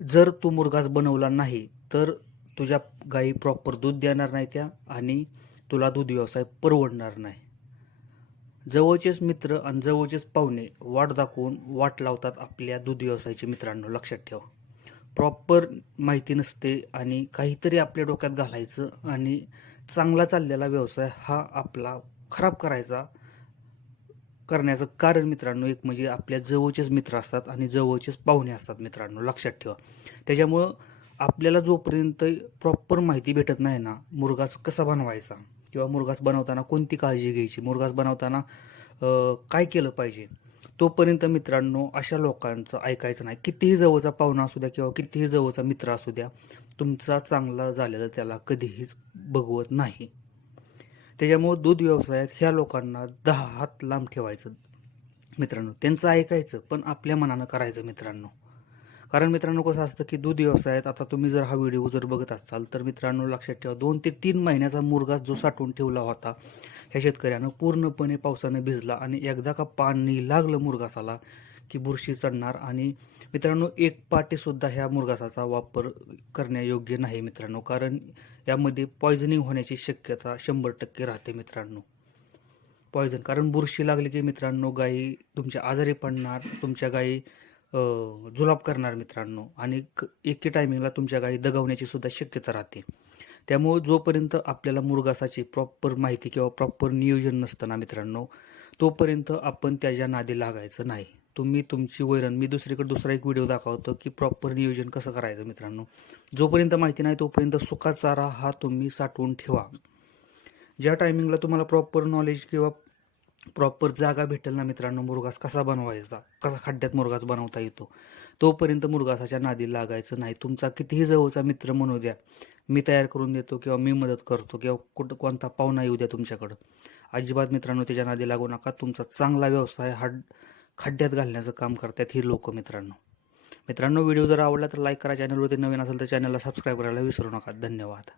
जर तू मुरघास बनवला नाही तर तुझ्या गायी प्रॉपर दूध देणार नाही त्या आणि तुला दूध व्यवसाय परवडणार नाही. जवळचेच मित्र आणि जवळचेच पाहुणे वाट दाखवून वाट लावतात आपल्या दूध व्यवसायाचे मित्रांनो लक्षात ठेवा. प्रॉपर माहिती नसते आणि काहीतरी आपल्या डोक्यात घालायचं आणि चांगला चाललेला व्यवसाय हा आपला खराब करायचा करण्याचं कारण मित्रांनो एक म्हणजे आपल्या जवळचेच मित्र असतात आणि जवळचेच पाहुणे असतात मित्रांनो लक्षात ठेवा. त्याच्यामुळं आपल्याला जोपर्यंत प्रॉपर माहिती भेटत नाही ना मुरघास कसा बनवायचा? किंवा मुरघास बनवताना कोणती काळजी घ्यायची? मुरघास बनवताना काय केलं पाहिजे? तोपर्यंत मित्रांनो अशा लोकांचं ऐकायचं नाही. कितीही जवळचा पाहुणा असू द्या किंवा कितीही जवळचा मित्र असू द्या तुमचा चांगला झालेला त्याला कधीहीच बघवत नाही. त्याच्यामुळं दूध व्यवसायात ह्या लोकांना दहा हात लांब ठेवायचं. मित्रांनो त्यांचं ऐकायचं पण आपल्या मनानं करायचं मित्रांनो. कारण मित्रांनो कसं असतं की दूध व्यवसायात आता तुम्ही जर हा व्हिडिओ जर बघत असाल तर मित्रांनो लक्षात ठेवा दोन ते तीन महिन्याचा मुरगा जो साठवून ठेवला होता ह्या शेतकऱ्यानं पूर्णपणे पावसानं भिजला आणि एकदा का पाणी लागलं मुरगासाला की बुरशी चढणार आणि मित्रांनो एक पाटीसुद्धा ह्या मुरगासाचा वापर करण्यायोग्य नाही मित्रांनो कारण यामध्ये पॉयझनिंग होण्याची शक्यता शंभर टक्के राहते मित्रांनो. पॉयझन कारण बुरशी लागली की मित्रांनो गायी तुमच्या आजारी पडणार तुमच्या गायी जुलाब करणार मित्रांनो आणि क- एके टायमिंगला तुमच्या गायी दगावण्याची सुद्धा शक्यता राहते. त्यामुळे जोपर्यंत आपल्याला मुरगासाची प्रॉपर माहिती किंवा प्रॉपर नियोजन नसतं ना मित्रांनो तोपर्यंत आपण त्याच्या नादी लागायचं नाही. तुम्ही तुमची वैरण मी दुसरीकडे दुसरा एक व्हिडिओ दाखवतो की प्रॉपर नियोजन कसं करायचं मित्रांनो. जोपर्यंत माहिती नाही तोपर्यंत सुका चारा हा तुम्ही साठवून ठेवा. ज्या टायमिंगला तुम्हाला प्रॉपर नॉलेज किंवा प्रॉपर जागा भेटेल ना मित्रांनो मुरगास कसा बनवायचा कसा खड्ड्यात मुरगास बनवता येतो तोपर्यंत मुरगासाच्या नादी लागायचं नाही. तुमचा कितीही जवळचा मित्र म्हणू द्या मी तयार करून देतो किंवा मी मदत करतो किंवा कुठं कोणता पाहुणा येऊ द्या तुमच्याकडं. अजिबात मित्रांनो त्याच्या नादी लागू नका. तुमचा चांगला व्यवसाय हा खड्ड्यात घालण्याचं काम करतात ही लोक मित्रांनो. मित्रांनो व्हिडिओ जर आवडला तर लाईक करा. चॅनलवरती नवीन असेल तर चॅनलला सबस्क्राईब करायला विसरू नका. धन्यवाद.